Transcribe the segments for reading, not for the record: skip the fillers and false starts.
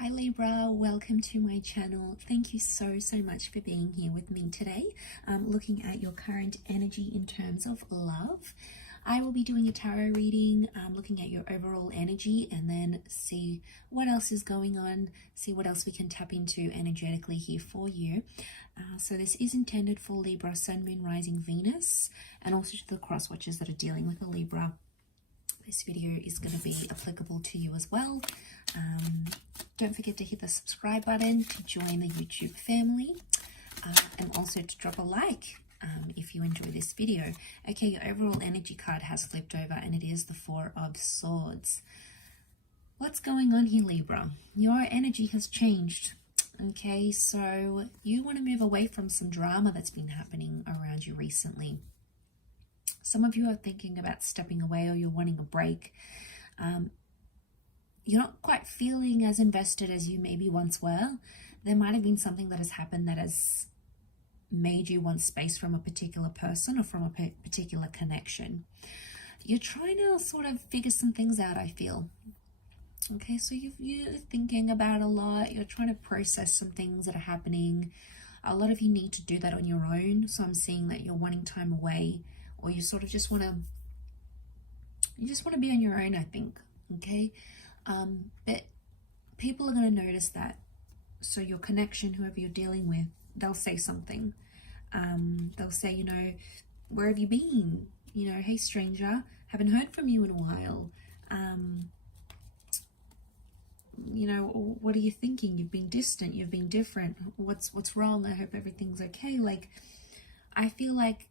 Hi Libra, welcome to my channel. Thank you so much for being here with me today. Looking at your current energy in terms of love. I will be doing a tarot reading, looking at your overall energy, and then see what else is going on, see what else we can tap into energetically here for you. So this is intended for Libra, Sun, Moon, Rising, Venus, and also to the cross watchers that are dealing with a Libra. This video is going to be applicable to you as well. Don't forget to hit the subscribe button to join the YouTube family, and also to drop a like if you enjoy this video. Okay, your overall energy card has flipped over and it is the Four of Swords. What's going on here, Libra? Your energy has changed. Okay, so you want to move away from some drama that's been happening around you recently. Some of you are thinking about stepping away, or you're wanting a break. You're not quite feeling as invested as you maybe once were. There might have been something that has happened that has made you want space from a particular person or from a particular connection. You're trying to sort of figure some things out, I feel. Okay, so you're thinking about a lot. You're trying to process some things that are happening. A lot of you need to do that on your own. So I'm seeing that you're wanting time away, or you sort of just want to be on your own, I think. Okay, but people are going to notice that. So your connection, whoever you're dealing with, they'll say something. They'll say, you know, where have you been? You know, hey stranger, haven't heard from you in a while. You know, what are you thinking? You've been distant, you've been different. What's wrong? I hope everything's okay. Like, I feel like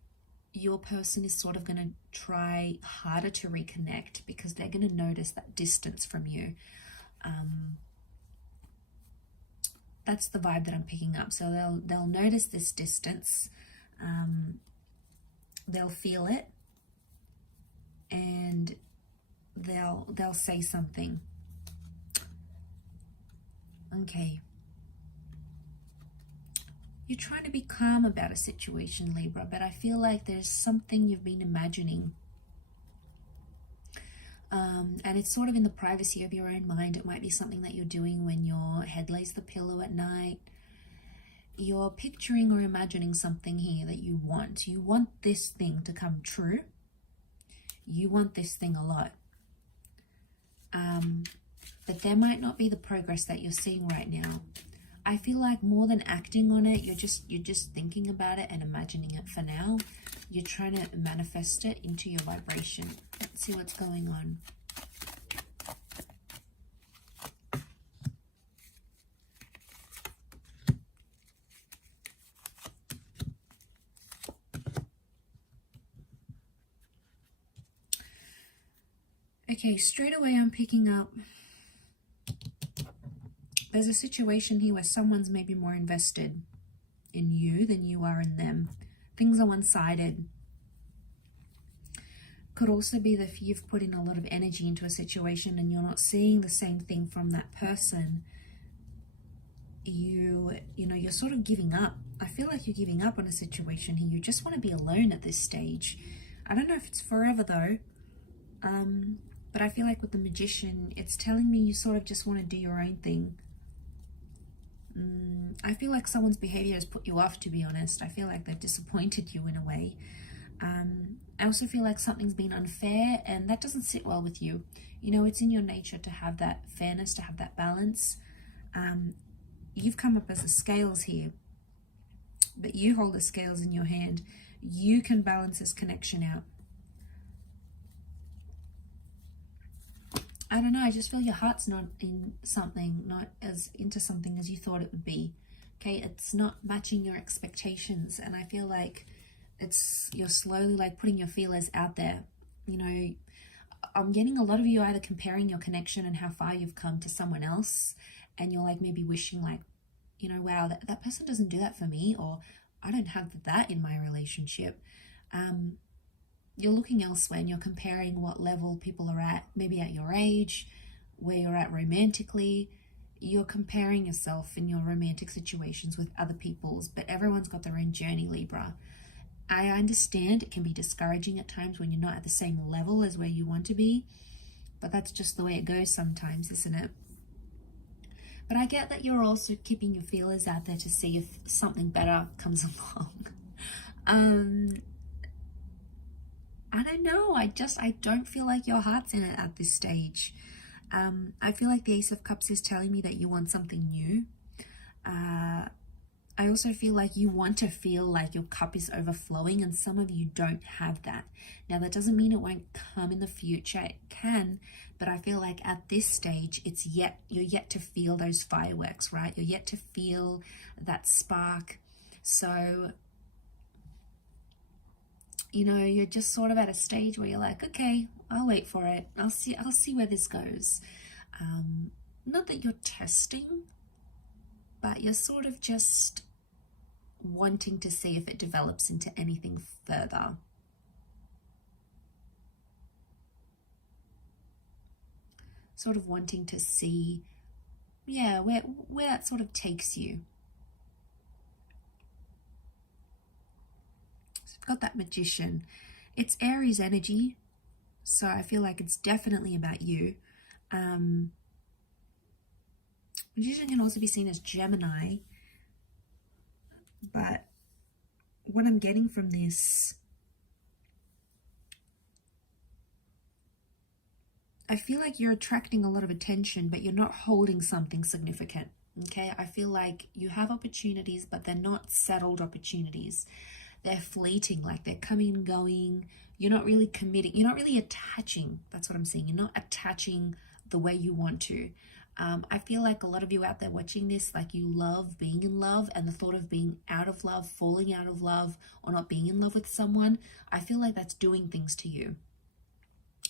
your person is sort of going to try harder to reconnect because they're going to notice that distance from you. That's the vibe that I'm picking up. So they'll notice this distance. They'll feel it, and they'll say something. Okay. You're trying to be calm about a situation, Libra, but I feel like there's something you've been imagining. And it's sort of in the privacy of your own mind. It might be something that you're doing when your head lays the pillow at night. You're picturing or imagining something here that you want. You want this thing to come true. You want this thing a lot. But there might not be the progress that you're seeing right now. I feel like more than acting on it, you're just thinking about it and imagining it for now. You're trying to manifest it into your vibration. Let's see what's going on. Okay, straight away I'm picking up, there's a situation here where someone's maybe more invested in you than you are in them. Things are one-sided. Could also be that you've put in a lot of energy into a situation and you're not seeing the same thing from that person. You know, you're sort of giving up. I feel like you're giving up on a situation here. You just want to be alone at this stage. I don't know if it's forever though. But I feel like with the Magician, it's telling me you sort of just want to do your own thing. I feel like someone's behavior has put you off, to be honest. I feel like they've disappointed you in a way. I also feel like something's been unfair, and that doesn't sit well with you. You know, it's in your nature to have that fairness, to have that balance. You've come up as the scales here, but you hold the scales in your hand. You can balance this connection out. I don't know, I just feel your heart's not in something, not as into something as you thought it would be. Okay, it's not matching your expectations, and I feel like you're slowly like putting your feelers out there. You know, I'm getting a lot of you either comparing your connection and how far you've come to someone else, and you're like maybe wishing like, you know, wow, that person doesn't do that for me, or I don't have that in my relationship. You're looking elsewhere and you're comparing what level people are at, maybe at your age, where you're at romantically. You're comparing yourself in your romantic situations with other people's, but everyone's got their own journey, Libra. I understand it can be discouraging at times when you're not at the same level as where you want to be, but that's just the way it goes sometimes, isn't it? But I get that you're also keeping your feelers out there to see if something better comes along. I don't know. I don't feel like your heart's in it at this stage. I feel like the Ace of Cups is telling me that you want something new. I also feel like you want to feel like your cup is overflowing, and some of you don't have that. Now, that doesn't mean it won't come in the future. It can, but I feel like at this stage, you're yet to feel those fireworks, right? You're yet to feel that spark. So, you know, you're just sort of at a stage where you're like, okay, I'll wait for it. I'll see where this goes. Not that you're testing, but you're sort of just wanting to see if it develops into anything further. Sort of wanting to see, yeah, where that sort of takes you. So I've got that Magician. It's Aries energy, so I feel like it's definitely about you. Magician can also be seen as Gemini, but what I'm getting from this, I feel like you're attracting a lot of attention, but you're not holding something significant, okay? I feel like you have opportunities, but they're not settled opportunities. They're fleeting, like they're coming and going. You're not really committing. You're not really attaching. That's what I'm saying. You're not attaching the way you want to. I feel like a lot of you out there watching this, like you love being in love, and the thought of being out of love, falling out of love, or not being in love with someone, I feel like that's doing things to you.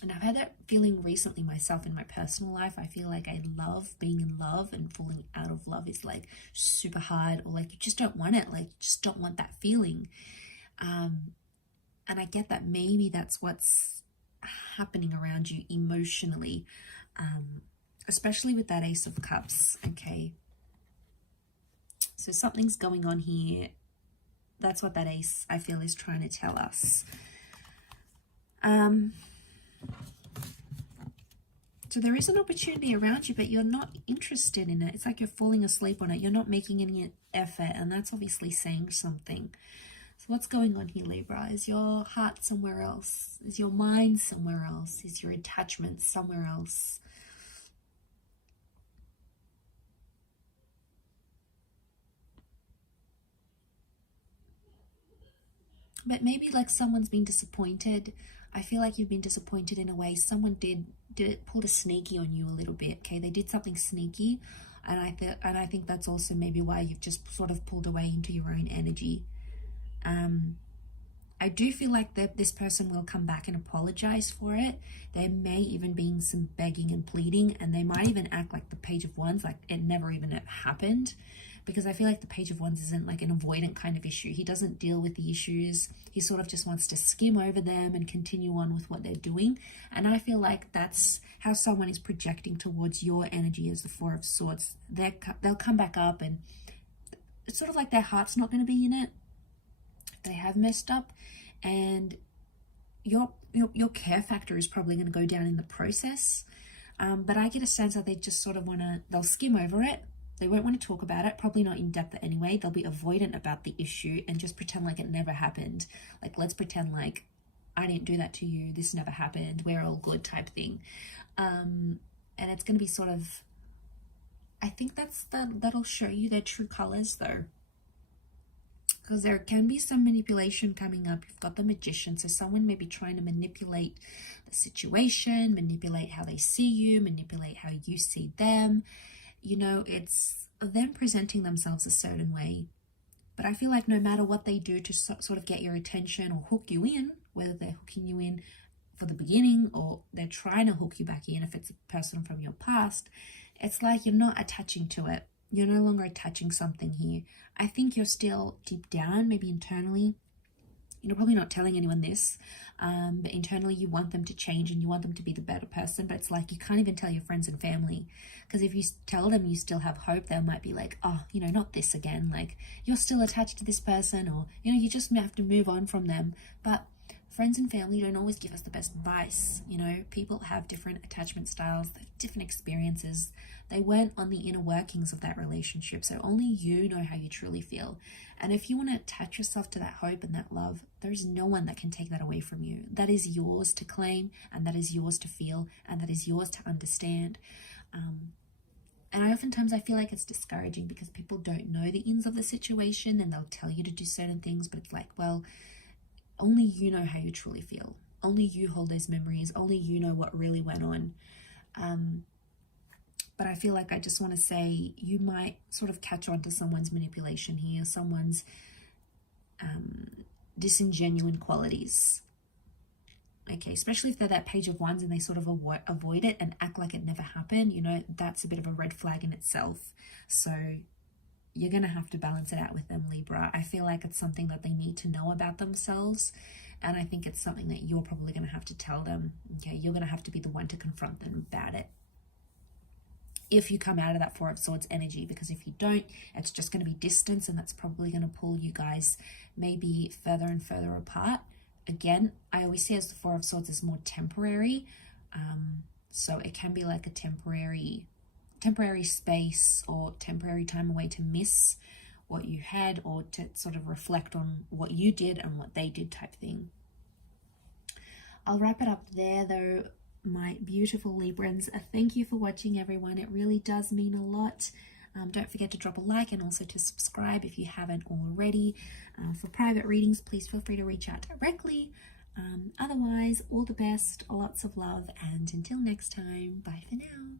And I've had that feeling recently myself in my personal life. I feel like I love being in love, and falling out of love is like super hard, or like you just don't want it, like you just don't want that feeling. And I get that maybe that's what's happening around you emotionally. Especially with that Ace of Cups, okay? So something's going on here. That's what that Ace, I feel, is trying to tell us. So there is an opportunity around you, but you're not interested in it. It's like you're falling asleep on it. You're not making any effort, and that's obviously saying something. So what's going on here, Libra? Is your heart somewhere else? Is your mind somewhere else? Is your attachment somewhere else? But maybe like someone's been disappointed. I feel like you've been disappointed in a way. Someone pulled a sneaky on you a little bit. Okay, they did something sneaky, and I think that's also maybe why you've just sort of pulled away into your own energy. I do feel like this person will come back and apologize for it. There may even be some begging and pleading, and they might even act like the Page of Wands, like it never even happened. Because I feel like the Page of Wands isn't like an avoidant kind of issue. He doesn't deal with the issues. He sort of just wants to skim over them and continue on with what they're doing. And I feel like that's how someone is projecting towards your energy as the Four of Swords. They'll come back up, and it's sort of like their heart's not going to be in it. They have messed up, and your care factor is probably going to go down in the process. But I get a sense that they just sort of they'll skim over it. They won't want to talk about it, probably not in depth anyway. They'll be avoidant about the issue and just pretend like it never happened. Like, let's pretend like I didn't do that to you. This never happened. We're all good type thing. And it's going to be sort of, I think that'll show you their true colors though. Because there can be some manipulation coming up. You've got the Magician, so someone may be trying to manipulate the situation, manipulate how they see you, manipulate how you see them. You know, it's them presenting themselves a certain way. But I feel like no matter what they do to sort of get your attention or hook you in, whether they're hooking you in for the beginning or they're trying to hook you back in, if it's a person from your past, it's like you're not attaching to it. You're no longer attaching something here. I think you're still deep down, maybe internally, you're probably not telling anyone this, but internally you want them to change and you want them to be the better person. But it's like you can't even tell your friends and family, because if you tell them you still have hope, they might be like, oh, you know, not this again. Like, you're still attached to this person, or, you know, you just have to move on from them. But friends and family don't always give us the best advice. You know, people have different attachment styles, they have different experiences. They weren't on the inner workings of that relationship, so only you know how you truly feel. And if you want to attach yourself to that hope and that love, there's no one that can take that away from you. That is yours to claim, and that is yours to feel, and that is yours to understand. And oftentimes I feel like it's discouraging because people don't know the ins of the situation, and they'll tell you to do certain things, but it's like, well, only you know how you truly feel. Only you hold those memories. Only you know what really went on. But I feel like I just want to say you might sort of catch on to someone's manipulation here, someone's disingenuine qualities. Okay, especially if they're that page of wands and they sort of avoid it and act like it never happened, you know, that's a bit of a red flag in itself. So you're going to have to balance it out with them, Libra. I feel like it's something that they need to know about themselves. And I think it's something that you're probably going to have to tell them. Okay, you're going to have to be the one to confront them about it, if you come out of that Four of Swords energy, because if you don't, it's just going to be distance, and that's probably going to pull you guys maybe further and further apart. Again, I always see as the Four of Swords is more temporary, so it can be like a temporary space or temporary time away to miss what you had, or to sort of reflect on what you did and what they did type thing. I'll wrap it up there though, my beautiful Librans. Thank you for watching, everyone. It really does mean a lot. Don't forget to drop a like and also to subscribe if you haven't already. For private readings, please feel free to reach out directly. Otherwise, all the best, lots of love, and until next time, bye for now.